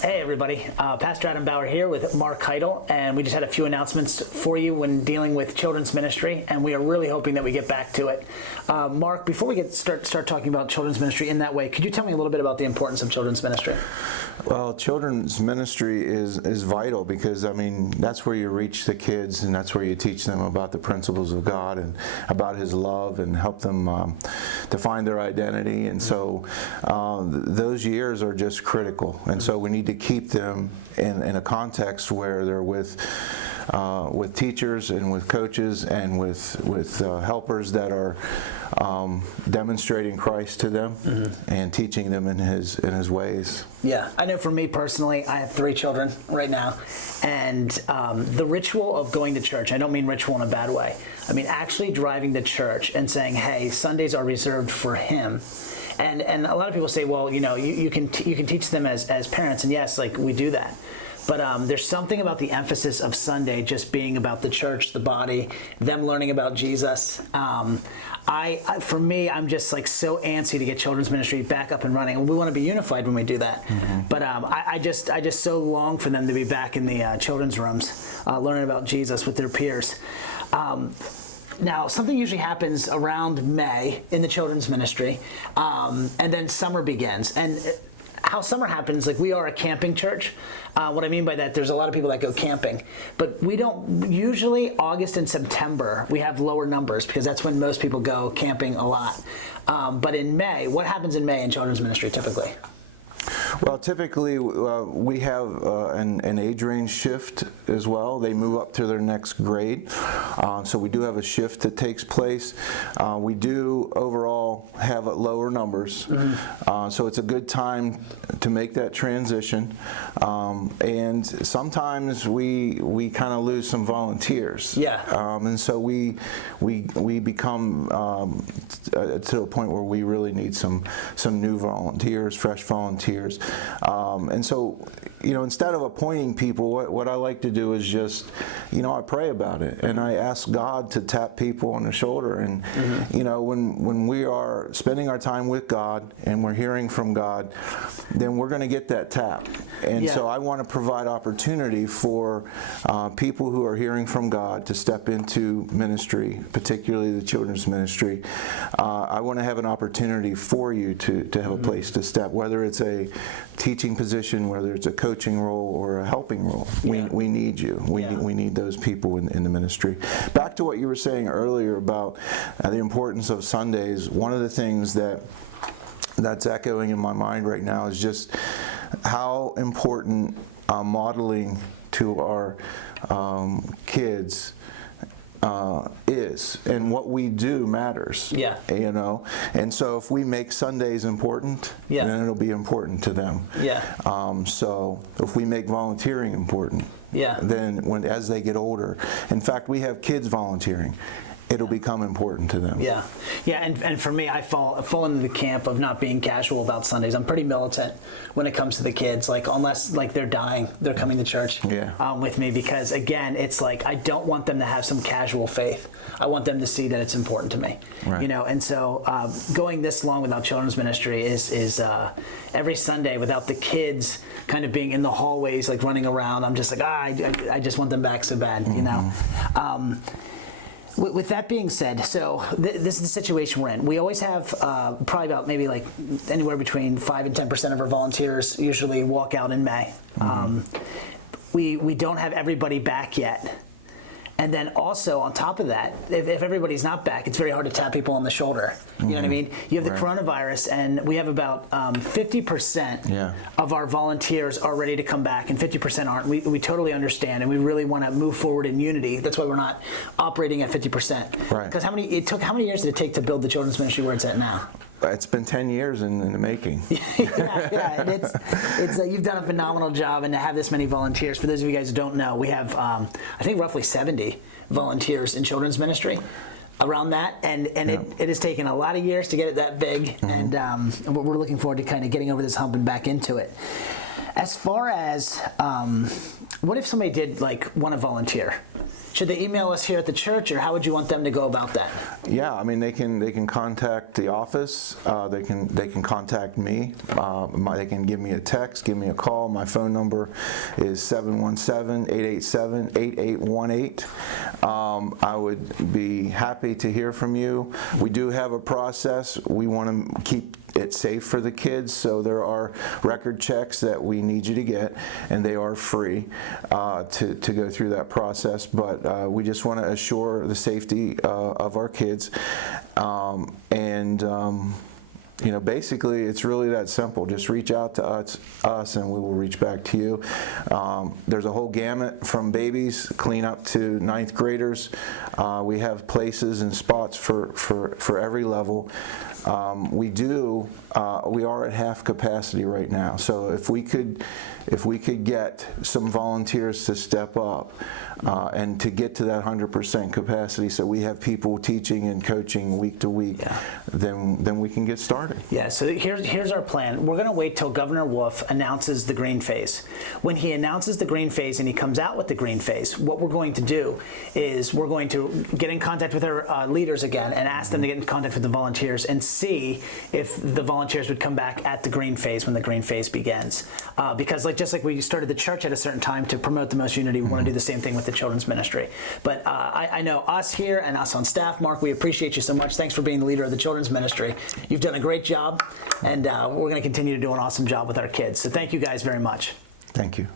Hey everybody, Pastor Adam Bauer here with Mark Heidel, and we just had a few announcements for you when dealing with children's ministry, and we are really hoping that we get back to it. Mark, before we start talking about children's ministry in that way, could you tell me a little bit about the importance of children's ministry? Well, children's ministry is vital because, I mean, that's where you reach the kids and that's where you teach them about the principles of God and about His love and help them to find their identity. And so those years are just critical. And so we need to keep them in a context where they're with teachers and with coaches and with helpers that are demonstrating Christ to them and teaching them in His ways. Yeah, I know for me personally, I have 3 children right now, and the ritual of going to church, I don't mean ritual in a bad way, I mean actually driving to church and saying, hey, Sundays are reserved for Him. And a lot of people say, well, you know, you can teach them as parents, and yes, like we do that. But there's something about the emphasis of Sunday just being about the church, the body, them learning about Jesus. For me, I'm just like so antsy to get children's ministry back up and running, and we want to be unified when we do that. But I just so long for them to be back in the children's rooms, learning about Jesus with their peers. Now, something usually happens around May in the children's ministry, and then summer begins. And how summer happens, like we are a camping church. What I mean by that, there's a lot of people that go camping, but we don't, usually August and September, we have lower numbers because that's when most people go camping a lot. But in May, what happens in May in children's ministry typically? Well, typically we have an age range shift as well. They move up to their next grade. So we do have a shift that takes place. We do overall have lower numbers. So it's a good time to make that transition. And sometimes we kind of lose some volunteers. Yeah. And so we become to a point where we really need some new volunteers, fresh volunteers. And so, you know, instead of appointing people, what I like to do is just, you know, I pray about it and I ask God to tap people on the shoulder. And, you know, when we are spending our time with God and we're hearing from God, then we're going to get that tap. And so I want to provide opportunity for people who are hearing from God to step into ministry, particularly the children's ministry. I want to have an opportunity for you to have a place to step, whether it's a teaching position, whether it's a coaching role or a helping role. We need you. We need those people in the ministry. Back to what you were saying earlier about the importance of Sundays, one of the things that's echoing in my mind right now is just how important modeling to our kids is, and what we do matters. Yeah. You know, and so if we make Sundays important, then it'll be important to them. Yeah. So if we make volunteering important, then as they get older, in fact, we have kids volunteering. It'll become important to them. Yeah, yeah, and for me, I fall into the camp of not being casual about Sundays. I'm pretty militant when it comes to the kids. Like unless like they're dying, they're coming to church with me because again, it's like I don't want them to have some casual faith. I want them to see that it's important to me. Right. You know, and so going this long without children's ministry is every Sunday without the kids kind of being in the hallways like running around. I'm just like I just want them back so bad. You know. With that being said, so this is the situation we're in. We always have probably about maybe like anywhere between 5 and 10% of our volunteers usually walk out in May. We don't have everybody back yet. And then also on top of that, if everybody's not back, it's very hard to tap people on the shoulder. You know what I mean? You have the coronavirus, and we have about 50% of our volunteers are ready to come back, and 50% aren't. We totally understand, and we really want to move forward in unity. That's why we're not operating at 50%. Right. Because how many years did it take to build the children's ministry where it's at now? It's been 10 years in the making. And it's you've done a phenomenal job, and to have this many volunteers. For those of you guys who don't know, we have I think roughly 70 volunteers in children's ministry, around that, and it has taken a lot of years to get it that big, and we're looking forward to kind of getting over this hump and back into it. As far as what if somebody did like want to volunteer? Should they email us here at the church, or how would you want them to go about that? Yeah, I mean they can contact the office. They can contact me. They can give me a text, give me a call. My phone number is 717-887-8818. I would be happy to hear from you. We do have a process. We want to keep it safe for the kids, so there are record checks that we need you to get, and they are free to go through that process, but we just want to assure the safety of our kids, you know, basically it's really that simple. Just reach out to us and we will reach back to you. There's a whole gamut from babies clean up to ninth graders. We have places and spots for every level. We are at half capacity right now. So if we could get some volunteers to step up and to get to that 100% capacity, so we have people teaching and coaching week to week, then we can get started. Yeah, so here's our plan. We're going to wait till Governor Wolf announces the green phase. When he announces the green phase and he comes out with the green phase, what we're going to do is we're going to get in contact with our leaders again and ask them to get in contact with the volunteers and see if the volunteers would come back at the green phase when the green phase begins. Because just like we started the church at a certain time to promote the most unity, we want to do the same thing with the children's ministry. But I know us here and us on staff, Mark, we appreciate you so much. Thanks for being the leader of the children's ministry. You've done a great job, and we're going to continue to do an awesome job with our kids. So thank you guys very much. Thank you.